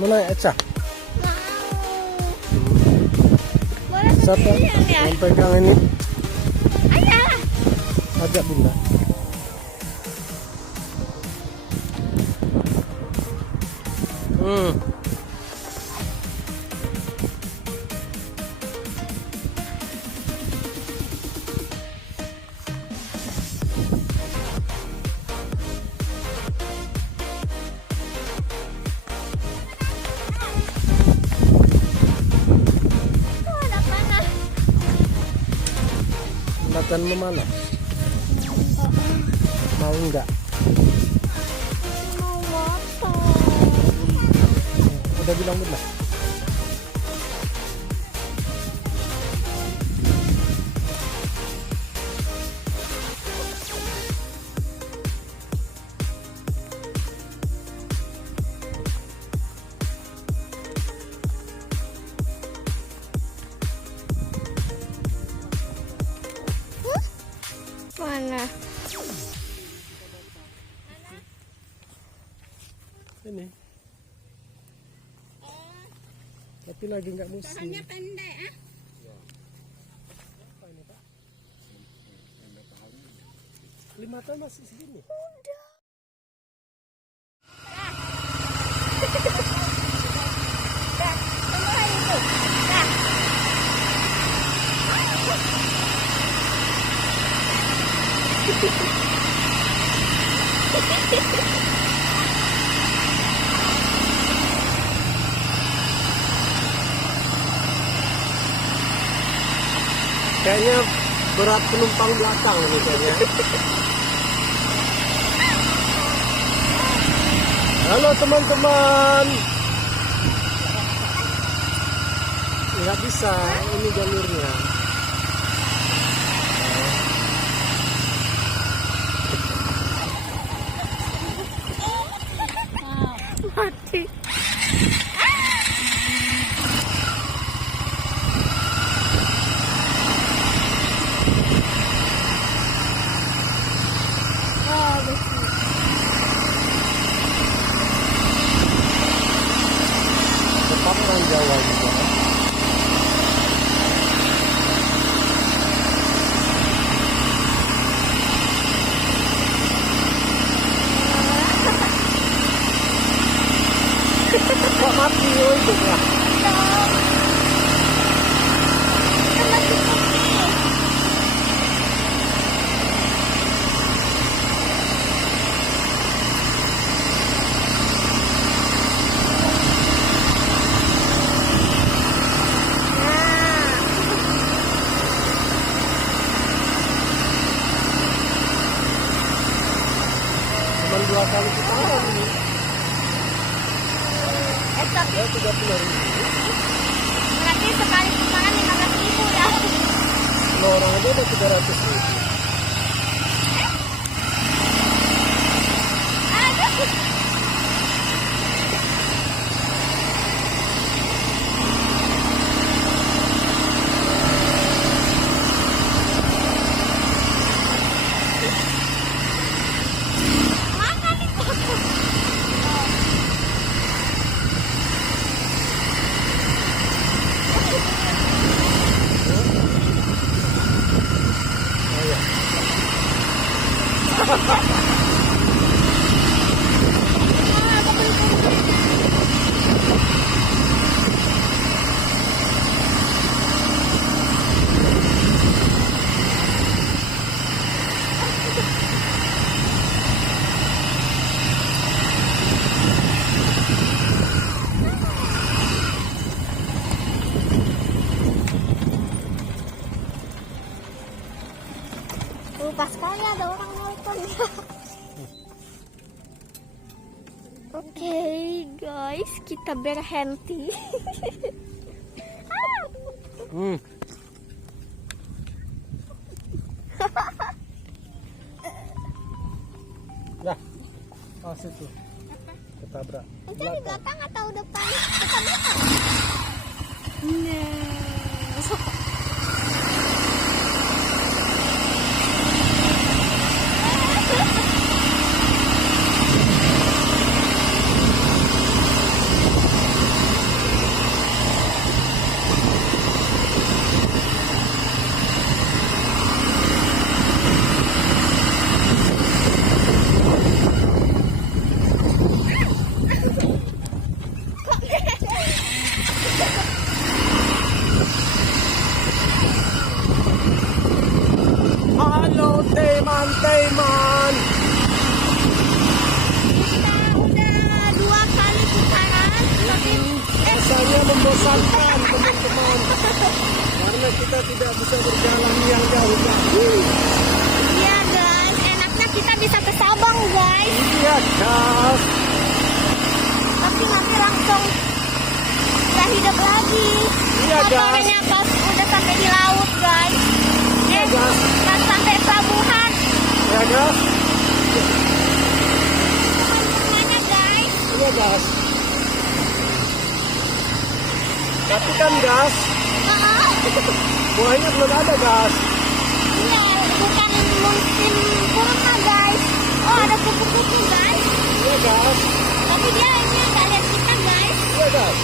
Mana Echa? Boleh Siapa sendirian ya? yang pegang ini? Ayah. Ajak bunda. Oh, ada panah. Makan memana? Mau enggak? Mau motor. Udah bilang bunda. Mana? Ini. Tapi lagi nggak musim. Soalnya pendek, ah. Apa ini, Pak? 5 tahun masih segini. Kayaknya berat penumpang belakang ini kayaknya. Halo teman-teman. Nggak bisa, ini jalurnya. Mati. Tetap orang Jawa juga. Kok mati itu ya? Cuma 2 kali putaran ini. Tapi Ya 30.000. berarti sekali putaran 15.000 ya. Kalau orang aja udah 300.000. Aduh. Mana nih kotor? Oh ya. Lupa sekali ada orang nonton. Oke guys, kita berhenti. Dah. Oh situ. Ketabrak. Itu di belakang atau depan? Depan belakang. Nah. membosankan teman-teman. Karena kita tidak bisa berjalan yang jauh-jauh. Iya guys, enaknya kita bisa ke Sabang guys. Iya guys. Tapi nanti langsung nggak hidup lagi. Iya guys. Motornya pas udah sampai di laut guys. Iya guys. Pas sampai pelabuhan. Iya guys. Mana guys? Iya guys. Tapi kan gas, buahnya belum ada gas. Iya, bukan musim kurma guys. Oh ada kupu-kupu guys. Iya gas. Tapi dia ini nggak lihat kita guys. Iya gas.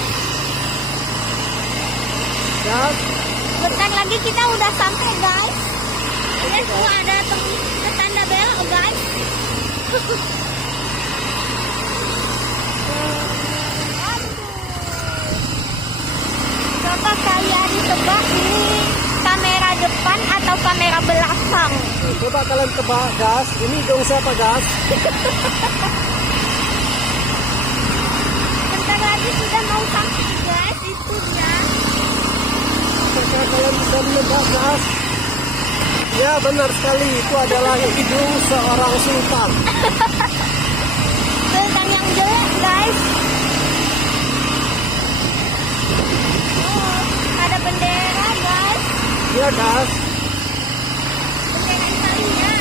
Gas. Bentar lagi kita udah sampai guys. Lihat tuh ada tanda belok guys. Coba kalian tebak ini kamera depan atau kamera belakang. Coba kalian tebak gas. Ini dong siapa gas? Bentar lagi sudah mau sampai guys, itu dia. Apakah kalian bisa menebak gas? Ya benar sekali, itu adalah hidung seorang sultan. Sultan yang jelek guys. Oh, ada bendera guys. Iya gas. Bendera Italia.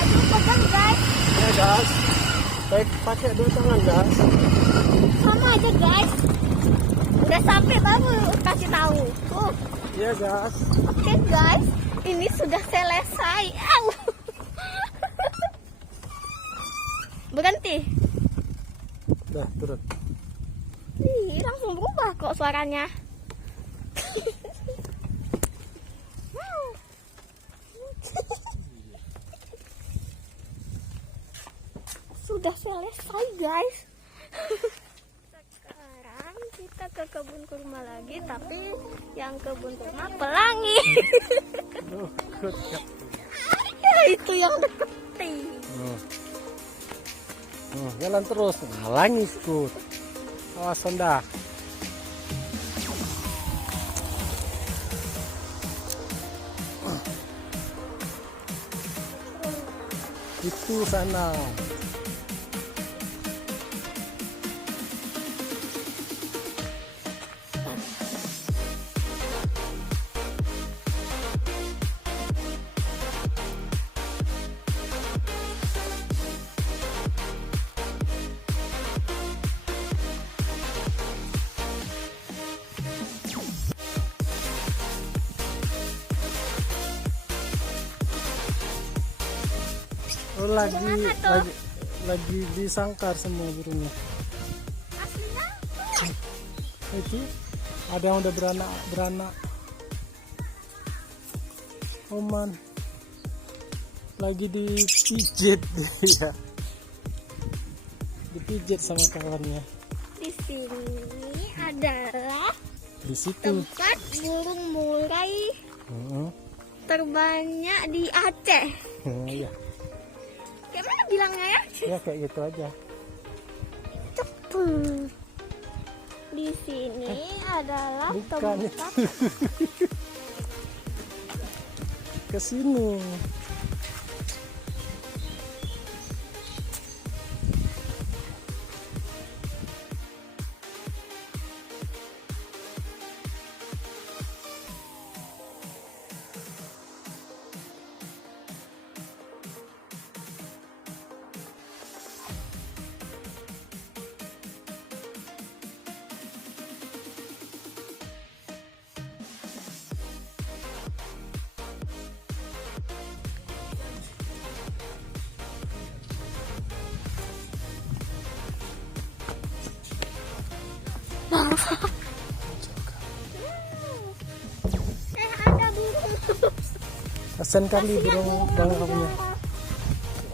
Aduh pegang guys. Iya gas. Baik, pakai dua tangan gas. Sama aja guys. Udah sampai baru kasih tahu. Iya gas. Oke guys, ini sudah selesai. Au. Berhenti. Dah turun. Ih, langsung berubah kok suaranya. Sudah selesai guys. Sekarang kita ke kebun kurma lagi, tapi yang kebun kurma Pelangi. Duh, dekat. Ya, itu yang deket. Jalan terus, ngalangi skut. Awas Honda. Itu sana. Oh, lagi disangkar semua burungnya. Aslinya Itu ada yang udah beranak. Oman lagi dipijit dia. Dipijit sama kawannya. di sini adalah Di situ. tempat burung murai terbanyak di Aceh. Iya. Kayak mana bilangnya ya? Ya kayak gitu aja. Cepet. Di sini adalah Bukan tempat ke sini. ada burung. Kasian kali burung bangkangnya.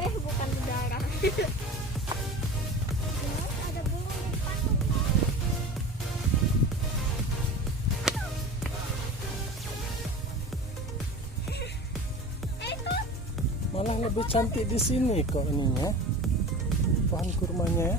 Bukan berdarah. Ada burung di patok. Itu Malah lebih cantik di sini kok ininya. Pohon kurmanya ya.